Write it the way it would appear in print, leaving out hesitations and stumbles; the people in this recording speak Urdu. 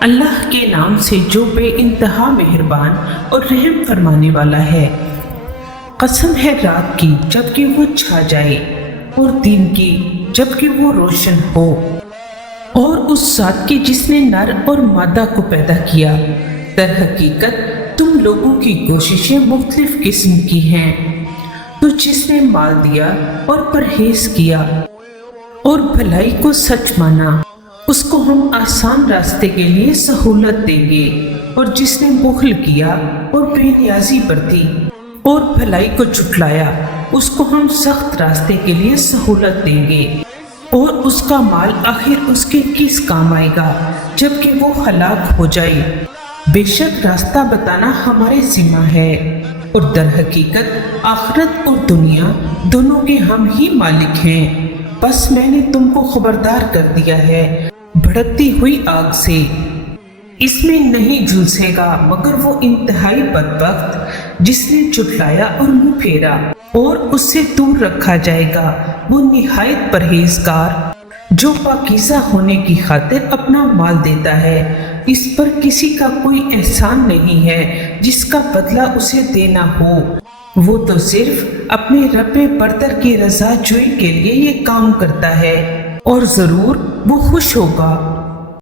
اللہ کے نام سے جو بے انتہا مہربان اور رحم فرمانے والا ہے۔ قسم ہے رات کی جبکہ وہ چھا جائے اور دن کی جبکہ وہ روشن ہو، اور اس ذات کی جس نے نر اور مادہ کو پیدا کیا۔ در حقیقت تم لوگوں کی کوششیں مختلف قسم کی ہیں۔ تو جس نے مال دیا اور پرہیز کیا اور بھلائی کو سچ مانا، اس کو ہم آسان راستے کے لیے سہولت دیں گے، اور جس نے بخل کیا اور بے نیازی برتی اور بھلائی کو جھٹلایا، اس کو ہم سخت راستے کے لیے سہولت دیں گے، اور اس کا مال آخر اس کے کس کام آئے گا جبکہ وہ ہلاک ہو جائے۔ بے شک راستہ بتانا ہمارے ذمہ ہے، اور در حقیقت آخرت اور دنیا دونوں کے ہم ہی مالک ہیں۔ بس میں نے تم کو خبردار کر دیا ہے بھڑکتی ہوئی آگ سے، اس میں نہیں جھلسے گا مگر وہ انتہائی بدبخت جس نے جھٹلایا اور منہ پھیرا، اور اس سے دور رکھا جائے گا وہ نہایت پرہیزگار جو پاکیزہ ہونے کی خاطر اپنا مال دیتا ہے۔ اس پر کسی کا کوئی احسان نہیں ہے جس کا بدلہ اسے دینا ہو، وہ تو صرف اپنے رب برتر کی رضا جوئی کے لیے یہ کام کرتا ہے، اور ضرور وہ خوش ہوگا۔